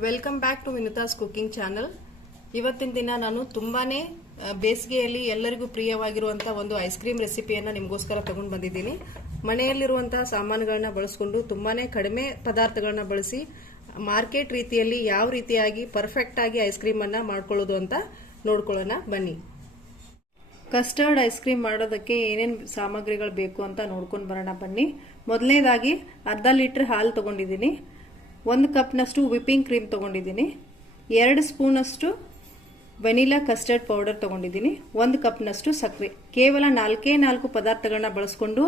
Welcome back to Vinutha's cooking channel. ಇವತ್ತಿನ ದಿನ ನಾನು ತುಂಬಾನೇ ಬೇಸಿಗೆಯಲ್ಲಿ ಎಲ್ಲರಿಗೂ ಪ್ರಿಯವಾಗಿರುವಂತಹ ಒಂದು ಐಸ್ ಕ್ರೀಮ್ ರೆಸಿಪಿಯನ್ನ ನಿಮಗೋಸ್ಕರ ತಗೊಂಡು ಬಂದಿದ್ದೀನಿ. ಮನೆಯಲ್ಲಿರುವಂತಹ ಸಾಮಾನುಗಳನ್ನ ಬಳಸಿಕೊಂಡು ತುಂಬಾನೇ ಕಡಿಮೆ ಪದಾರ್ಥಗಳನ್ನ ಬಳಸಿ ಮಾರ್ಕೆಟ್ ರೀತಿಯಲ್ಲಿ ಯಾವ ರೀತಿಯಾಗಿ ಪರ್ಫೆಕ್ಟ್ ಆಗಿ ಐಸ್ ಕ್ರೀಮ್ ಅನ್ನ ಮಾಡ್ಕೊಳ್ಳೋದು ಅಂತ ನೋಡ್ಕೊಳ್ಳೋಣ ಬನ್ನಿ. ಕಸ್ಟರ್ಡ್ ಐಸ್ ಕ್ರೀಮ್ ಮಾಡೋದಕ್ಕೆ ಏನೇನು ಸಾಮಗ್ರಿಗಳು ಬೇಕು ಅಂತ ನೋಡ್ಕೊಂಡು ಬರೋಣ ಬನ್ನಿ. ಮೊದಲನೇದಾಗಿ ಅರ್ಧ ಲೀಟರ್ ಹಾಲು ತಗೊಂಡಿದ್ದೀನಿ, 1 ಕಪ್ನಷ್ಟು ವಿಪ್ಪಿಂಗ್ ಕ್ರೀಮ್ ತಗೊಂಡಿದ್ದೀನಿ, 2 ಸ್ಪೂನಷ್ಟು ವೆನಿಲಾ ಕಸ್ಟರ್ಡ್ ಪೌಡರ್ ತಗೊಂಡಿದ್ದೀನಿ, 1 ಕಪ್ನಷ್ಟು ಸಕ್ಕರೆ. ಕೇವಲ 4 ಪದಾರ್ಥಗಳನ್ನ ಬಳಸ್ಕೊಂಡು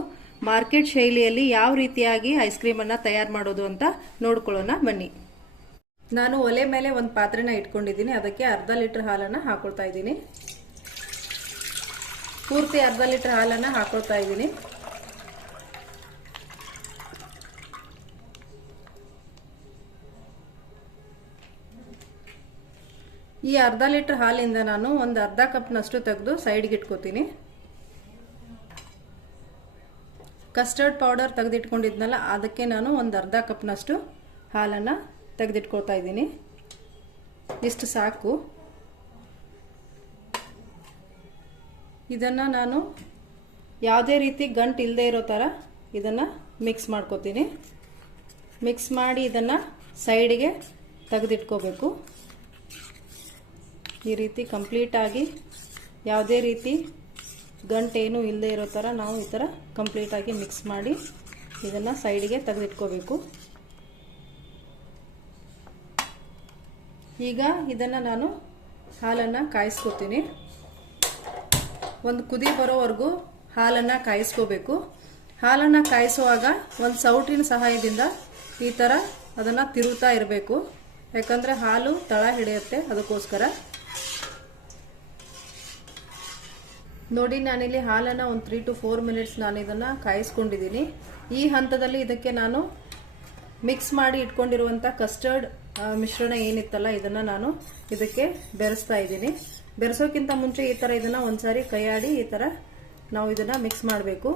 ಮಾರ್ಕೆಟ್ ಶೈಲಿಯಲ್ಲಿ ಯಾವ ರೀತಿಯಾಗಿ ಐಸ್ ಕ್ರೀಮ್ ಅನ್ನ ತಯಾರು ಮಾಡೋದು ಅಂತ ನೋಡ್ಕೊಳ್ಳೋಣ ಬನ್ನಿ. ನಾನು ಒಲೆ ಮೇಲೆ ಒಂದು ಪಾತ್ರೆನ ಇಟ್ಕೊಂಡಿದ್ದೀನಿ. ಅದಕ್ಕೆ ಅರ್ಧ ಲೀಟರ್ ಹಾಲನ್ನ ಹಾಕೊಳ್ತಾ ಇದ್ದೀನಿ. ಪೂರ್ತಿ ಅರ್ಧ ಲೀಟರ್ ಹಾಲನ್ನ ಹಾಕೊಳ್ತಾ ಇದ್ದೀನಿ. ಈ ಅರ್ಧ ಲೀಟರ್ ಹಾಲಿಂದ ನಾನು ಒಂದು ಅರ್ಧ ಕಪ್ನಷ್ಟು ತೆಗೆದು ಸೈಡ್ಗೆ ಇಟ್ಕೋತೀನಿ. ಕಸ್ಟರ್ಡ್ ಪೌಡರ್ ತೆಗೆದಿಟ್ಕೊಂಡಿದ್ನಲ್ಲ ಅದಕ್ಕೆ ನಾನು ಒಂದು ಅರ್ಧ ಕಪ್ನಷ್ಟು ಹಾಲನ್ನು ತೆಗೆದಿಟ್ಕೊಳ್ತಾ ಇದ್ದೀನಿ. ಇಷ್ಟು ಸಾಕು. ಇದನ್ನು ನಾನು ಯಾವುದೇ ರೀತಿ ಗಂಟು ಇಲ್ಲದೆ ಇರೋ ಥರ ಇದನ್ನು ಮಿಕ್ಸ್ ಮಾಡ್ಕೋತೀನಿ. ಮಿಕ್ಸ್ ಮಾಡಿ ಇದನ್ನು ಸೈಡಿಗೆ ತೆಗೆದಿಟ್ಕೋಬೇಕು. ಈ ರೀತಿ ಕಂಪ್ಲೀಟ್ ಆಗಿ ಯಾವುದೇ ರೀತಿ ಗಂಟೇನು ಇಲ್ಲದೆ ಇರೋ ಥರ ನಾವು ಈ ಥರ ಕಂಪ್ಲೀಟ್ ಆಗಿ ಮಿಕ್ಸ್ ಮಾಡಿ ಇದನ್ನು ಸೈಡಿಗೆ ತೆಗೆದಿಟ್ಕೋಬೇಕು. ಈಗ ಇದನ್ನು ನಾನು ಹಾಲನ್ನು ಕಾಯಿಸ್ಕೋತೀನಿ. ಒಂದು ಕುದಿ ಬರೋವರೆಗೂ ಹಾಲನ್ನು ಕಾಯಿಸ್ಕೋಬೇಕು. ಹಾಲನ್ನು ಕಾಯಿಸುವಾಗ ಒಂದು ಸೌಟಿನ ಸಹಾಯದಿಂದ ಈ ಥರ ಅದನ್ನು ತಿರುಗ್ತಾ ಇರಬೇಕು. ಯಾಕಂದರೆ ಹಾಲು ತಳ ಹಿಡಿಯುತ್ತೆ, ಅದಕ್ಕೋಸ್ಕರ. ನೋಡಿ, ನಾನಿಲ್ಲಿ ಹಾಲನ್ನು ಒಂದು 3 to 4 ಮಿನಿಟ್ಸ್ ನಾನು ಇದನ್ನು ಕಾಯಿಸ್ಕೊಂಡಿದ್ದೀನಿ. ಈ ಹಂತದಲ್ಲಿ ಇದಕ್ಕೆ ನಾನು ಮಿಕ್ಸ್ ಮಾಡಿ ಇಟ್ಕೊಂಡಿರುವಂಥ ಕಸ್ಟರ್ಡ್ ಮಿಶ್ರಣ ಏನಿತ್ತಲ್ಲ ಇದನ್ನು ನಾನು ಇದಕ್ಕೆ ಬೆರೆಸ್ತಾ ಇದ್ದೀನಿ. ಬೆರೆಸೋಕ್ಕಿಂತ ಮುಂಚೆ ಈ ಥರ ಇದನ್ನು ಒಂದ್ಸಾರಿ ಕೈಯಾಡಿ ಈ ಥರ ನಾವು ಇದನ್ನು ಮಿಕ್ಸ್ ಮಾಡಬೇಕು.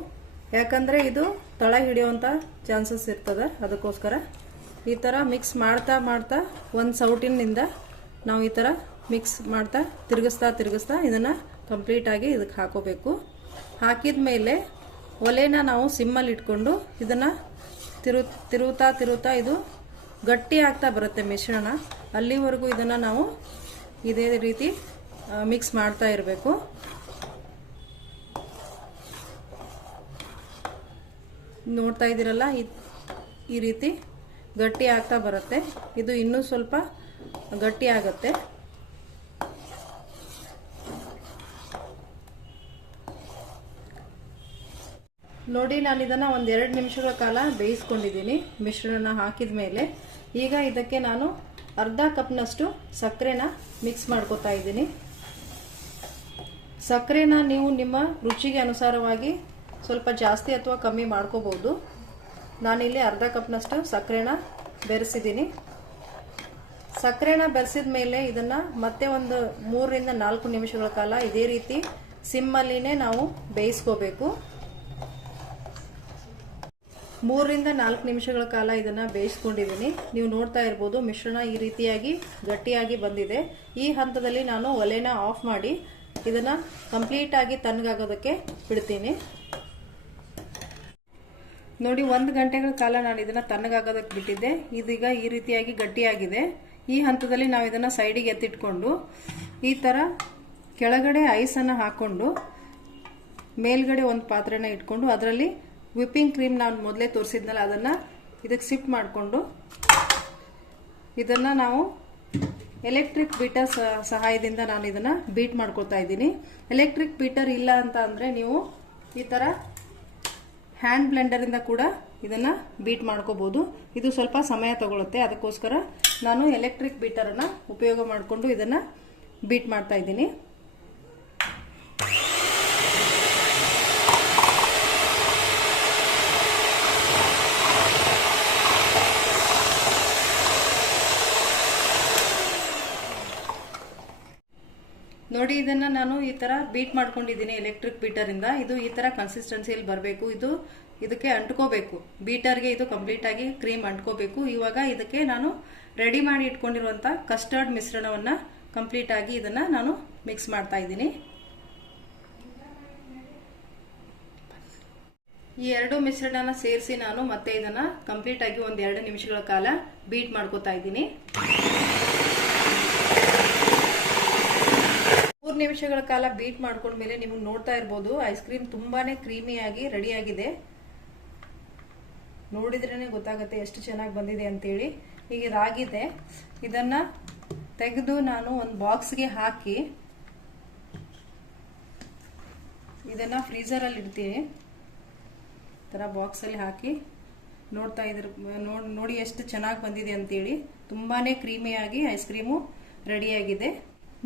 ಯಾಕಂದರೆ ಇದು ತಳ ಹಿಡಿಯುವಂಥ ಚಾನ್ಸಸ್ ಇರ್ತದೆ, ಅದಕ್ಕೋಸ್ಕರ ಈ ಥರ ಮಿಕ್ಸ್ ಮಾಡ್ತಾ ಮಾಡ್ತಾ ಒಂದು ಸೌಟಿನಿಂದ ನಾವು ಈ ಥರ ಮಿಕ್ಸ್ ಮಾಡ್ತಾ ತಿರುಗಿಸ್ತಾ ಇದನ್ನು ಕಂಪ್ಲೀಟಾಗಿ ಇದಕ್ಕೆ ಹಾಕೋಬೇಕು. ಹಾಕಿದ ಮೇಲೆ ಒಲೆನ ನಾವು ಸಿಮ್ಮಲ್ಲಿ ಇಟ್ಕೊಂಡು ಇದನ್ನು ತಿರುತ್ತಾ ಇದು ಗಟ್ಟಿ ಆಗ್ತಾ ಬರುತ್ತೆ ಮಿಶ್ರಣ. ಅಲ್ಲಿವರೆಗೂ ಇದನ್ನು ನಾವು ಇದೇ ರೀತಿ ಮಿಕ್ಸ್ ಮಾಡ್ತಾ ಇರಬೇಕು. ನೋಡ್ತಾ ಇದ್ದೀರಲ್ಲ, ಈ ರೀತಿ ಗಟ್ಟಿ ಆಗ್ತಾ ಬರುತ್ತೆ. ಇದು ಇನ್ನೂ ಸ್ವಲ್ಪ ಗಟ್ಟಿ ಆಗುತ್ತೆ. ನೋಡಿ, ನಾನು ಇದನ್ನು ಒಂದು 2 ನಿಮಿಷಗಳ ಕಾಲ ಬೇಯಿಸ್ಕೊಂಡಿದ್ದೀನಿ ಮಿಶ್ರಣ ಹಾಕಿದ ಮೇಲೆ. ಈಗ ಇದಕ್ಕೆ ನಾನು ಅರ್ಧ ಕಪ್ನಷ್ಟು ಸಕ್ಕರೆನ ಮಿಕ್ಸ್ ಮಾಡ್ಕೋತಾ ಇದ್ದೀನಿ. ಸಕ್ಕರೆನ ನೀವು ನಿಮ್ಮ ರುಚಿಗೆ ಅನುಸಾರವಾಗಿ ಸ್ವಲ್ಪ ಜಾಸ್ತಿ ಅಥವಾ ಕಮ್ಮಿ ಮಾಡ್ಕೋಬಹುದು. ನಾನಿಲ್ಲಿ ಅರ್ಧ ಕಪ್ನಷ್ಟು ಸಕ್ಕರೆನ ಬೆರೆಸಿದ್ದೀನಿ. ಸಕ್ಕರೆನ ಬೆರೆಸಿದ ಮೇಲೆ ಇದನ್ನು ಮತ್ತೆ ಒಂದು 3 ರಿಂದ 4 ನಿಮಿಷಗಳ ಕಾಲ ಇದೇ ರೀತಿ ಸಿಮ್ಮಲ್ಲಿನೇ ನಾವು ಬೇಯಿಸ್ಕೋಬೇಕು. 3 ರಿಂದ 4 ನಿಮಿಷಗಳ ಕಾಲ ಇದನ್ನು ಬೇಯಿಸ್ಕೊಂಡಿದ್ದೀನಿ. ನೀವು ನೋಡ್ತಾ ಇರ್ಬೋದು, ಮಿಶ್ರಣ ಈ ರೀತಿಯಾಗಿ ಗಟ್ಟಿಯಾಗಿ ಬಂದಿದೆ. ಈ ಹಂತದಲ್ಲಿ ನಾನು ಒಲೆನ ಆಫ್ ಮಾಡಿ ಇದನ್ನು ಕಂಪ್ಲೀಟ್ ಆಗಿ ತಣ್ಣಗಾಗೋದಕ್ಕೆ ಬಿಡ್ತೀನಿ. ನೋಡಿ, 1 ಗಂಟೆಗಳ ಕಾಲ ನಾನು ಇದನ್ನು ತಣ್ಣಗಾಗೋದಕ್ಕೆ ಬಿಟ್ಟಿದ್ದೆ. ಇದೀಗ ಈ ರೀತಿಯಾಗಿ ಗಟ್ಟಿಯಾಗಿದೆ. ಈ ಹಂತದಲ್ಲಿ ನಾವು ಇದನ್ನು ಸೈಡಿಗೆ ಎತ್ತಿಟ್ಕೊಂಡು ಈ ಥರ ಕೆಳಗಡೆ ಐಸನ್ನು ಹಾಕ್ಕೊಂಡು ಮೇಲ್ಗಡೆ ಒಂದು ಪಾತ್ರೆನ ಇಟ್ಕೊಂಡು ಅದರಲ್ಲಿ ವಿಪ್ಪಿಂಗ್ ಕ್ರೀಮ್ ನಾನು ಮೊದಲೇ ತೋರಿಸಿದ್ನಲ್ಲ ಅದನ್ನು ಇದಕ್ಕೆ ಶಿಫ್ಟ್ ಮಾಡಿಕೊಂಡು ಇದನ್ನು ನಾವು ಎಲೆಕ್ಟ್ರಿಕ್ ಬೀಟರ್ ಸಹಾಯದಿಂದ ನಾನು ಇದನ್ನು ಬೀಟ್ ಮಾಡ್ಕೊಳ್ತಾ ಇದ್ದೀನಿ. ಎಲೆಕ್ಟ್ರಿಕ್ ಬೀಟರ್ ಇಲ್ಲ ಅಂತ ಅಂದರೆ ನೀವು ಈ ಥರ ಹ್ಯಾಂಡ್ ಬ್ಲೆಂಡರಿಂದ ಕೂಡ ಇದನ್ನು ಬೀಟ್ ಮಾಡ್ಕೋಬಹುದು. ಇದು ಸ್ವಲ್ಪ ಸಮಯ ತಗೊಳುತ್ತೆ, ಅದಕ್ಕೋಸ್ಕರ ನಾನು ಎಲೆಕ್ಟ್ರಿಕ್ ಬೀಟರನ್ನು ಉಪಯೋಗ ಮಾಡಿಕೊಂಡು ಇದನ್ನು ಬೀಟ್ ಮಾಡ್ತಾ ಇದ್ದೀನಿ. ನೋಡಿ, ಇದನ್ನು ನಾನು ಈ ಥರ ಬೀಟ್ ಮಾಡ್ಕೊಂಡಿದ್ದೀನಿ ಎಲೆಕ್ಟ್ರಿಕ್ ಬೀಟರಿಂದ. ಇದು ಈ ಥರ ಕನ್ಸಿಸ್ಟೆನ್ಸಿಯಲ್ಲಿ ಬರಬೇಕು. ಇದು ಇದಕ್ಕೆ ಅಂಟ್ಕೋಬೇಕು. ಬೀಟರ್ಗೆ ಇದು ಕಂಪ್ಲೀಟ್ ಆಗಿ ಕ್ರೀಮ್ ಅಂಟ್ಕೋಬೇಕು. ಇವಾಗ ಇದಕ್ಕೆ ನಾನು ರೆಡಿ ಮಾಡಿ ಇಟ್ಕೊಂಡಿರುವಂತ ಕಸ್ಟರ್ಡ್ ಮಿಶ್ರಣವನ್ನ ಕಂಪ್ಲೀಟ್ ಆಗಿ ಇದನ್ನ ನಾನು ಮಿಕ್ಸ್ ಮಾಡ್ತಾ ಇದ್ದೀನಿ. ಈ ಎರಡು ಮಿಶ್ರಣನ ಸೇರಿಸಿ ನಾನು ಮತ್ತೆ ಇದನ್ನ ಕಂಪ್ಲೀಟ್ ಆಗಿ ಒಂದ್ 2 ನಿಮಿಷಗಳ ಕಾಲ ಬೀಟ್ ಮಾಡ್ಕೋತಾ ಇದ್ದೀನಿ. 3 ನಿಮಿಷಗಳ ಕಾಲ ಬೀಟ್ ಮಾಡ್ಕೊಂಡ್ಮೇಲೆ ನಿಮ್ಗೆ ನೋಡ್ತಾ ಇರ್ಬೋದು ಐಸ್ ಕ್ರೀಮ್ ತುಂಬಾನೇ ಕ್ರೀಮಿಯಾಗಿ ರೆಡಿ ಆಗಿದೆ. ನೋಡಿದ್ರೇನೆ ಗೊತ್ತಾಗುತ್ತೆ ಎಷ್ಟು ಚೆನ್ನಾಗಿ ಬಂದಿದೆ ಅಂತೇಳಿ. ಈಗ ಇದಾಗಿದೆ. ಇದನ್ನ ತೆಗೆದು ನಾನು ಒಂದು ಬಾಕ್ಸ್ಗೆ ಹಾಕಿ ಇದನ್ನ ಫ್ರೀಜರ್ ಅಲ್ಲಿ ಇಡ್ತೀನಿ. ತರ ಬಾಕ್ಸ್ ಅಲ್ಲಿ ಹಾಕಿ ನೋಡ್ತಾ ಇದ್ರ ನೋಡಿ ಎಷ್ಟು ಚೆನ್ನಾಗಿ ಬಂದಿದೆ ಅಂತೇಳಿ. ತುಂಬಾನೇ ಕ್ರೀಮಿಯಾಗಿ ಐಸ್ ಕ್ರೀಮು ರೆಡಿ ಆಗಿದೆ.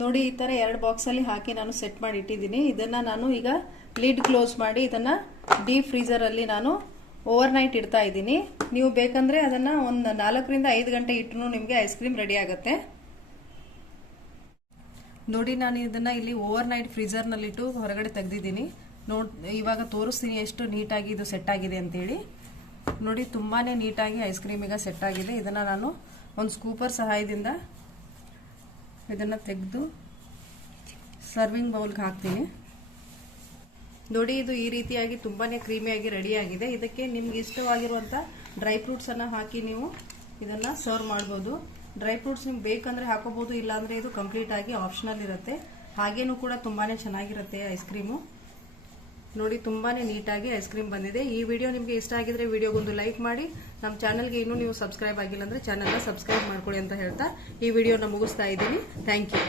ನೋಡಿ ಈ ತರ 2 ಬಾಕ್ಸ್ ಅಲ್ಲಿ ಹಾಕಿ ನಾನು ಸೆಟ್ ಮಾಡಿ ಇಟ್ಟಿದ್ದೀನಿ. ಇದನ್ನ ನಾನು ಈಗ ಲಿಡ್ ಕ್ಲೋಸ್ ಮಾಡಿ ಇದನ್ನ ಡೀಪ್ ಫ್ರೀಜರ್ ಅಲ್ಲಿ ನಾನು ಓವರ್ ನೈಟ್ ಇಡ್ತಾ ಇದ್ದೀನಿ. ನೀವು ಬೇಕಂದ್ರೆ ಅದನ್ನ ಒಂದು 4 ರಿಂದ 5 ಗಂಟೆ ಇಟ್ಟರು ನಿಮ್ಗೆ ಐಸ್ ಕ್ರೀಮ್ ರೆಡಿ ಆಗುತ್ತೆ. ನೋಡಿ ನಾನು ಇದನ್ನ ಇಲ್ಲಿ ಓವರ್ ನೈಟ್ ಫ್ರೀಜರ್ ನಲ್ಲಿಟ್ಟು ಹೊರಗಡೆ ತೆಗೆದಿದ್ದೀನಿ. ಇವಾಗ ತೋರಿಸ್ತೀನಿ ಎಷ್ಟು ನೀಟಾಗಿ ಇದು ಸೆಟ್ ಆಗಿದೆ ಅಂತೇಳಿ. ನೋಡಿ ತುಂಬಾನೇ ನೀಟಾಗಿ ಐಸ್ ಕ್ರೀಮ್ ಈಗ ಸೆಟ್ ಆಗಿದೆ. ಇದನ್ನ ನಾನು ಒಂದು ಸ್ಕೂಪರ್ ಸಹಾಯದಿಂದ ಇದನ್ನ ತೆಗೆದು ಸರ್ವಿಂಗ್ ಬೌಲ್ಗೆ ಹಾಕ್ತೀನಿ. ನೋಡಿ ಇದು ಈ ರೀತಿಯಾಗಿ ತುಂಬಾನೇ ಕ್ರೀಮಿಯಾಗಿ ರೆಡಿ ಆಗಿದೆ. ಇದಕ್ಕೆ ನಿಮ್ಗೆ ಇಷ್ಟವಾಗಿರುವಂತ ಡ್ರೈ ಫ್ರೂಟ್ಸ್ ಅನ್ನ ಹಾಕಿ ನೀವು ಇದನ್ನ ಸರ್ವ್ ಮಾಡಬಹುದು. ಡ್ರೈ ಫ್ರೂಟ್ಸ್ ನಿಮ್ಗೆ ಬೇಕಂದ್ರೆ ಹಾಕೋಬಹುದು, ಇಲ್ಲಾಂದ್ರೆ ಇದು ಕಂಪ್ಲೀಟ್ ಆಗಿ ಆಪ್ಷನಲ್ ಇರುತ್ತೆ. ಹಾಗೇನೂ ಕೂಡ ತುಂಬಾನೇ ಚೆನ್ನಾಗಿರುತ್ತೆ ಐಸ್ ಕ್ರೀಮು. ನೋಡಿ ತುಂಬಾನೇ ನೀಟಾಗಿ ಐಸ್ ಕ್ರೀಮ್ ಬಂದಿದೆ. ಈ ವಿಡಿಯೋ ನಿಮಗೆ ಇಷ್ಟ ಆಗಿದ್ರೆ ವಿಡಿಯೋಗೊಂದು ಲೈಕ್ ಮಾಡಿ. ನಮ್ಮ ಚಾನಲ್ಗೆ ಇನ್ನೂ ನೀವು ಸಬ್ಸ್ಕ್ರೈಬ್ ಆಗಿಲ್ಲ ಅಂದ್ರೆ ಚಾನಲ್ನ ಸಬ್ಸ್ಕ್ರೈಬ್ ಮಾಡ್ಕೊಳ್ಳಿ ಅಂತ ಹೇಳ್ತಾ ಈ ವಿಡಿಯೋನ ಮುಗಿಸ್ತಾ ಇದ್ದೀನಿ. Thank you.